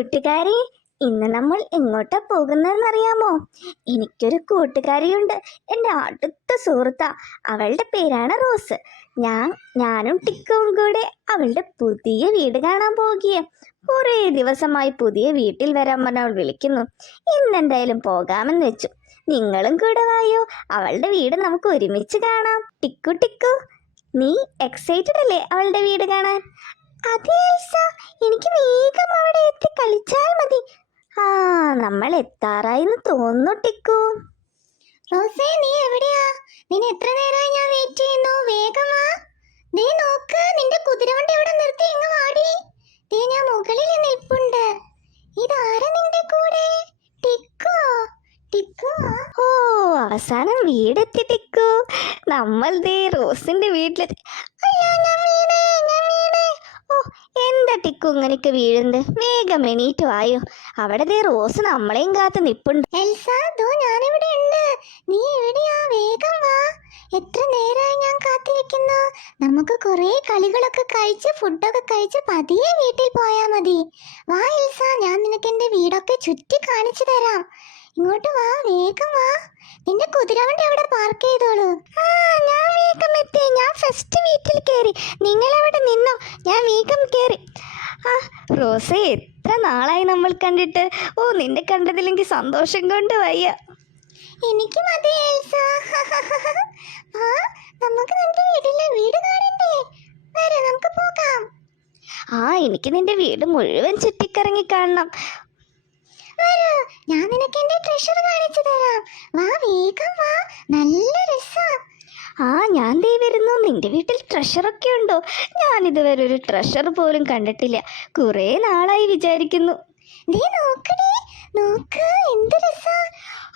കൂട്ടുകാരി, ഇന്ന് നമ്മൾ എങ്ങോട്ടാ പോകുന്നതെന്നറിയാമോ? എനിക്കൊരു കൂട്ടുകാരിയുണ്ട്, എൻ്റെ അടുത്ത സുഹൃത്താ. അവളുടെ പേരാണ് റോസ്. ഞാനും ടിക്കവും കൂടെ അവളുടെ പുതിയ വീട് കാണാൻ പോകുകയാണ്. കുറേ ദിവസമായി പുതിയ വീട്ടിൽ വരാൻ പറഞ്ഞ് അവൾ വിളിക്കുന്നു. ഇന്നെന്തായാലും പോകാമെന്ന് വെച്ചു. നിങ്ങളും കൂടെ വായോ, അവളുടെ വീട് നമുക്ക് ഒരുമിച്ച് കാണാം. ടിക്കു ടിക്കു, നീ എക്സൈറ്റഡ് അല്ലേ അവളുടെ വീട് കാണാൻ? അതെ എൽസ, എനിക്ക് വേഗം അവിടെ എത്തി കളിച്ചാൽ മതി. നമ്മൾ എത്താറായിന്ന് തോന്നുന്നു ടിക്കു. റോസേ, നീ എവിടെയാ? നിന്നെ എത്ര നേരമായി ഞാൻ വെയിറ്റ് ചെയ്യുന്നു. വേഗം വാ. ദേ നോക്ക്, നിന്റെ കുതിരവണ്ടി ഇവിടെ നിർത്തി ഇങ്ങ് വാടി. ദേ ഞാൻ മുകളിൽ നിൽപ്പുണ്ട്. ഇതാരാ നിന്റെ കൂടെ? ടിക്കോ? ടിക്കോ? ഓ, അവസാനം വീടെത്തി ടിക്കു. നമ്മൾ ദേ റോസിന്റെ വീട്ടിലെത്തി. അയ്യോ, ഞാൻ വീണേ. ഓ, എന്താ ടിക്കു ഇങ്ങനെയൊക്കെ വീഴുന്നത്? വേഗം എണീറ്റ് വായോ, അവിടെ ദേ റോസ് നമ്മളെയും കാത്ത് നിപ്പുണ്ട്. എൽസ, ദോ ഞാനിവിടെ ഉണ്ട്. നീ എവിടെയാ? വേഗം വാ. എത്ര നേരമായി ഞാൻ കാത്തിരിക്കുന്നു. നമുക്ക് കുറേ കളികളൊക്കെ കഴിച്ച് ഫുഡൊക്കെ കഴിച്ച് പതിയെ വീട്ടിൽ പോയാൽ മതി. വാ എൽസ, ഞാൻ നിനക്ക് എൻ്റെ വീടൊക്കെ ചുറ്റി കാണിച്ചു തരാം. ഇങ്ങോട്ട് വാ, വേഗം വാ. നിന്റെ കുതിരവണ്ടി അവിടെ പാർക്ക് ചെയ്തോളൂ. ഞാൻ വേഗം എത്തി. ഞാൻ ഫസ്റ്റ് വീട്ടിൽ കയറി. നിങ്ങൾ അവിടെ നിന്നോ, ഞാൻ വേഗം കയറി. റോസേ, എത്ര നാളായി നമ്മൾ കണ്ടിട്ട്. ഓ, നിന്നെ കണ്ടതിലെങ്കിൽ സന്തോഷം കൊണ്ട് വയ്യ. എനിക്ക് മതി എൽസ. നമുക്ക് നിന്റെ വീട്ടിലെ വീട് കാണണ്ടേ? വരെ നമുക്ക് പോകാം. എനിക്ക് നിന്റെ വീട് മുഴുവൻ ചുറ്റിക്കറങ്ങി കാണണം. വരൂ, ഞാൻ നിനക്ക് എന്റെ ട്രഷർ കാണിച്ചു തരാം. വാ, വേഗം വാ. നല്ല രസാ. ഞാൻ ദേ വരുന്നു. നിന്റെ വീട്ടിൽ ട്രഷറൊക്കെ ഉണ്ടോ? ഞാൻ ഇതുവരെ ഒരു ട്രഷർ പോലും കണ്ടിട്ടില്ല. കുറേ നാളായി വിചാരിക്കുന്നു. ദേ നോക്കണേ, നോക്ക്, എന്ത് രസാ.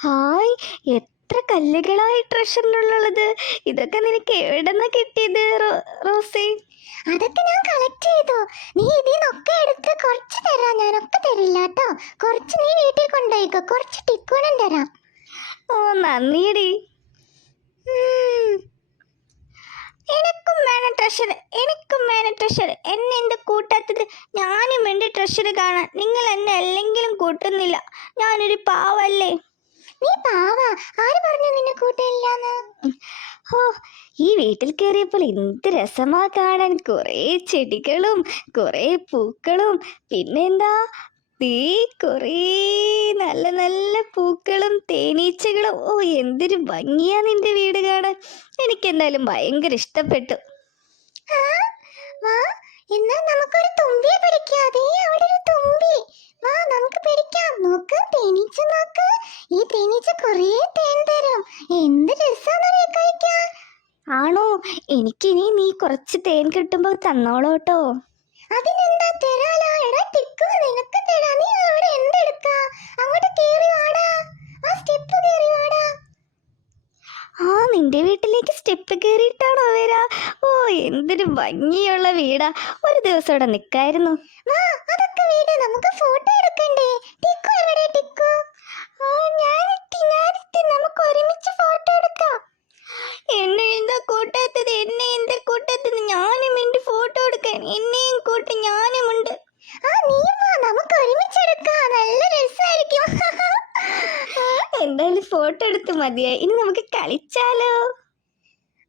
ഹായ്, എത്ര കല്ലുകളായി ട്രഷറിനുള്ളത്. ഇതൊക്കെ നിനക്ക് എവിടെന്നാ കിട്ടിയത് റോസേ? അതൊക്കെ ഞാൻ കളക്ട് ചെയ്തു. നീ ഇതിന്നൊക്കെ എടുത്ത് കുറച്ച് തരാം. ഞാനൊക്കെ തരില്ല കേട്ടോ. കുറച്ച് നീ വീട്ടിൽ കൊണ്ടുപോയിക്കോ. കുറച്ച് ടിക്കൂണം തരാം. ഓ, നന്ദിയടി. എനിക്കും വേണം ട്രഷർ. എന്നെ എന്ത് കൂട്ടാത്തത്? ഞാനും വേണ്ടി ട്രഷർ കാണാൻ. നിങ്ങൾ എന്നെ അല്ലെങ്കിലും കൂട്ടുന്നില്ല. ഞാനൊരു പാവല്ലേ. നീ പാവാ. ആര് പറഞ്ഞു നിന്നെ കൂട്ടില്ലാന്ന്? ഈ വീട്ടിൽ കയറിയപ്പോൾ എന്ത് രസമാ കാണാൻ. കുറേ ചെടികളും കുറേ പൂക്കളും, പിന്നെന്താ കുറേ നല്ല നല്ല പൂക്കളും തേനീച്ചകളും. ഓ, എന്തൊരു ഭംഗിയാ നിന്റെ വീട് കാണാൻ. എനിക്കെന്തായാലും ഭയങ്കര ഇഷ്ടപ്പെട്ടു. വാ, എന്നാ നമുക്കൊരു തുമ്പിയെ പിടിക്കാം. ദേ അവിടെ ഒരു തുമ്പി. വാ, നമുക്ക് പിടിക്കാം. നോക്ക്, തേനീച്ച നോക്ക്. ഈ തേനീച്ച കുറേ തേൻ തരും. എന്ത് രസാന്നറിയോ കഴിക്കാൻ. ആണോ? എനിക്കിനി നീ കുറച്ച് തേൻ കിട്ടുമ്പോ തന്നോളൂട്ടോ. അതിനെന്താ, തരാലോ. എടാ ടിക്കു, നിനക്ക് തരാ. നീ അവിടെ എന്തെടുക്കാ? അങ്ങോട്ട് കേറി വാടാ. ആ സ്റ്റെപ്പ് കേറി വാടാ. നിന്റെ വീട്ടിലേക്ക് സ്റ്റെപ്പ് കയറിയിട്ടാണോ വരാ? ഓ, എന്തൊരു ഭംഗിയുള്ള വീടാ. ഒരു ദിവസം ഇവിടെ നിൽക്കായിരുന്നു. വാ, അതൊക്കെ വീട്. നമുക്ക് ഫോട്ടോ എടുക്കണ്ടേ? ടിക്കു എവിടെ? ടിക്കു, ഞാനെത്തി. നമുക്ക് ഒരുമിച്ച് ഫോട്ടോ എടുക്കാം. എന്നെ എന്താ കൂട്ടാത്തത്? ഞാനും എന്റെ ഫോട്ടോ എടുക്കാൻ. എന്നെയും കൂട്ട, ഞാനുമുണ്ട്. നീ വാ, നമുക്ക് ഒരുമിച്ച് എടുക്കാം. നല്ല രസമായിരിക്കും. എന്തായാലും ഫോട്ടോ എടുത്ത് മതിയായി. ഇനി നമുക്ക് കളിച്ചാലോ?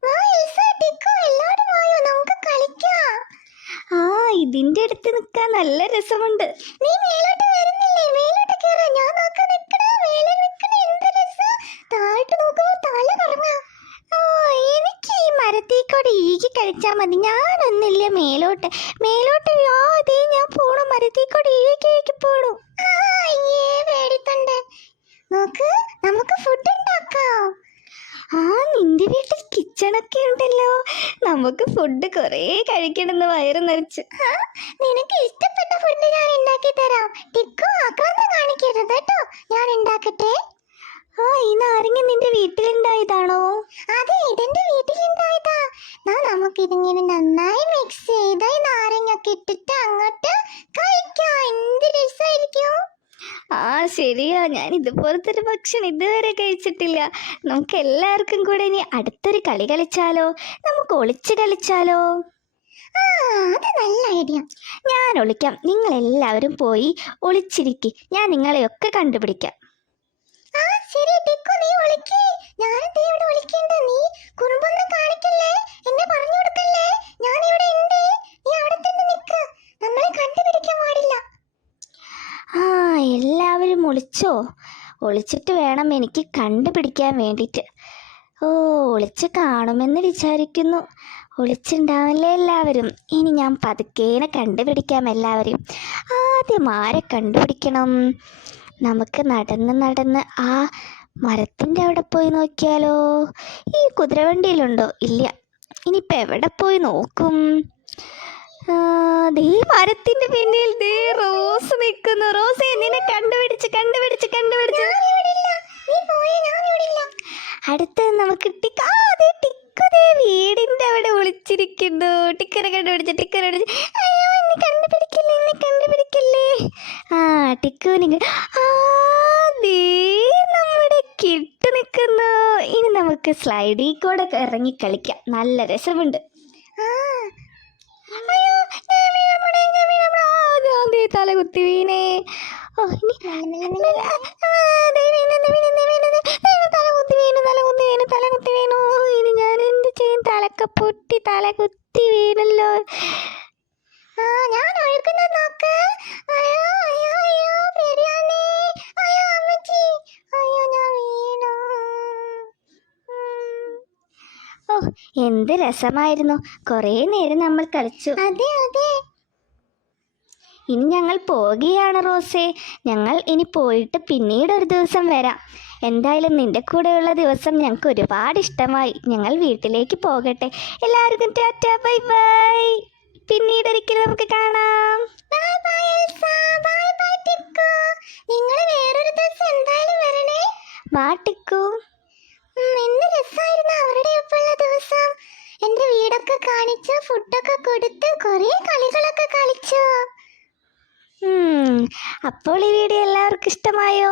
വാ എൽസ, ടിക്കു, എല്ലാവരും വായോ, നമുക്ക് കളിക്കാം. ഇതിന്റെ അടുത്ത് നിൽക്കാൻ നല്ല രസമുണ്ട്. നീ മേലോട്ട് വരുന്നില്ലേ? മേലോട്ട് കേറാ. ഞാൻ നോക്ക് നിക്കണ. മേലെ നിക്കണ. എന്ത് രസാ. താഴോട്ട് നോക്കുമ്പോ തല കറങ്ങാ. എനിക്ക് ഈ മരത്തിൽ കൂടെ ഈകി കളിച്ചാ മതി. ഞാനൊന്നില്ല മേലോട്ട്. അതേ ഞാൻ പോണു. മരത്തിൽ കൂടെ ഈകി പോണു. പേടിത്തണ്ട്. നോക്ക്, നമുക്ക് ഫുഡ് ഉണ്ടാക്കാം. നിന്റെ വീട്ടിൽ കിച്ചണൊക്കെ ഉണ്ടല്ലോ. നമുക്ക് ഫുഡ് കുറേ കഴിക്കണമെന്ന് വയറ് നിറച്ച്. നിനക്ക് ഇഷ്ടപ്പെട്ട ഫുഡ് ഞാൻ ഉണ്ടാക്കി തരാം. ടിക്കു, ആക്രാന്തം കാണിക്കരുത് കേട്ടോ. ഞാൻ ഉണ്ടാക്കട്ടെ. ഈ നാരങ്ങ നിന്റെ വീട്ടിലുണ്ടായതാണോ? അതെ, ഇതെന്റെ വീട്ടിലുണ്ടായതാ. നമുക്കിതിങ്ങനെ നന്നായി മിക്സ് ചെയ്ത് ഈ നാരങ്ങൊക്കെ ഇട്ടിട്ട് അങ്ങോട്ട് കഴിക്കാം. എന്ത് രസമായിരിക്കും. ശരിയാ, ഞാൻ ഇതുപോലത്തെ ഒരു ഭക്ഷണം ഇതുവരെ കഴിച്ചിട്ടില്ല. നമുക്ക് എല്ലാവർക്കും കൂടെ ഇനി അടുത്തൊരു കളി കളിച്ചാലോ? നമുക്ക് ഒളിച്ച് കളിച്ചാലോ? ആ, അത് നല്ല ഐഡിയ. ഞാൻ ഒളിക്കാം, നിങ്ങളെല്ലാവരും പോയി ഒളിച്ചിരിക്കും, ഞാൻ നിങ്ങളെയൊക്കെ കണ്ടുപിടിക്കാം. ആ ശരി ടിക്കു, നീ ഒളിക്ക്. ഞാനും ദേ ഇവിടെ ഒളിക്കണ്ട്. നീ കുറുമ്പൊന്നും കാണിക്കല്ലേ, എന്നെ പറഞ്ഞു കൊടുക്കല്ലേ. ഞാൻ ഇവിടെ ഉണ്ട്, നീ അവിടെ തന്നെ നിക്ക്. നമ്മളെ കണ്ടുപിടിക്കാൻ പാടില്ല. ആ, എല്ലാവരും ഒളിച്ചോ? ഒളിച്ചിട്ട് വേണം എനിക്ക് കണ്ടുപിടിക്കാൻ വേണ്ടിയിട്ട്. ഓ, ഒളിച്ച് കാണുമെന്ന് വിചാരിക്കുന്നു. ഒളിച്ചുണ്ടാവില്ലേ എല്ലാവരും? ഇനി ഞാൻ പതുക്കേനെ കണ്ടുപിടിക്കാം എല്ലാവരും. ആദ്യം ആരെ കണ്ടുപിടിക്കണം? നമുക്ക് നടന്ന് നടന്ന് ആ മരത്തിൻ്റെ അവിടെ പോയി നോക്കിയാലോ? ഈ കുതിരവണ്ടിയിലുണ്ടോ? ഇല്ല. ഇനിയിപ്പോൾ എവിടെ പോയി നോക്കും? ദേ മരത്തിൻ്റെ പിന്നിൽ ദേ റോസ് നിൽക്കുന്നു. റോസേ, നിന്നെ കണ്ടുപിടിച്ച്. നീ പോയേ, ഞാൻ ഇവിടെ ഇല്ല. അടുത്ത് നമുക്ക് ടിക്കുതേ വീടിൻ്റെ അവിടെ ഒളിച്ചിരിക്കുന്നു. ടിക്കനെ കണ്ടുപിടിച്ച്. അയ്യോ, എന്നെ കണ്ടുപിടിക്കല്ലേ. ആ, ടിക്കുവിന് ദേ നമ്മുടെ കിട്ടു നിൽക്കുന്നു. ഇനി നമുക്ക് സ്ലൈഡിൽ കൂടെ ഇറങ്ങി കളിക്കാം, നല്ല രസമുണ്ട്. ആ, അയ്യോ, ഞാൻ ദേ തല കുത്തി വീണേ. ഓ, ഇനി തല കുത്തി വീണു. ഇനി ഞാൻ എന്ത് ചെയ്യും? തലക്കെ പൊട്ടി, തല കുത്തി വീണല്ലോ. ആ, ഞാൻ ഒഴുകുന്നത് നോക്ക്. അയ്യോ അയ്യോ അയ്യോ, പേടിയാന്നേ. അയ്യോ അമ്മച്ചി, അയ്യോ ഞാൻ വീണു. ഓ, എന്ത് രസമായിരുന്നു. കുറേ നേരം നമ്മൾ കളിച്ചു. അതെ അതെ. ഇനി ഞങ്ങൾ പോവുകയാണ് റോസേ. ഞങ്ങൾ ഇനി പോയിട്ട് പിന്നീട് ഒരു ദിവസം വരാം. എന്തായാലും നിന്റെ കൂടെയുള്ള ദിവസം ഞങ്ങൾക്ക് ഒരുപാട് ഇഷ്ടമായി. ഞങ്ങൾ വീട്ടിലേക്ക് പോകട്ടെ. എല്ലാവർക്കും ടാറ്റാ, ബൈ ബൈ. പിന്നീട് ഒരിക്കലും നമുക്ക് കാണാം. Bye bye Elsa, bye bye ടിക്കു. നിങ്ങൾ വേറൊരു ദിവസം എന്തായാലും വരണേ. വാ ടിക്കു. എന്ത് രസമായിരുന്നു അവരുടെ ഒപ്പമുള്ള ദിവസം. എന്റെ വീടൊക്കെ കാണിച്ചു, ഫുഡൊക്കെ കൊടുത്ത് കുറേ കളികളൊക്കെ കളിച്ചു. അപ്പോൾ ഈ വീഡിയോ എല്ലാവർക്കും ഇഷ്ടമായോ?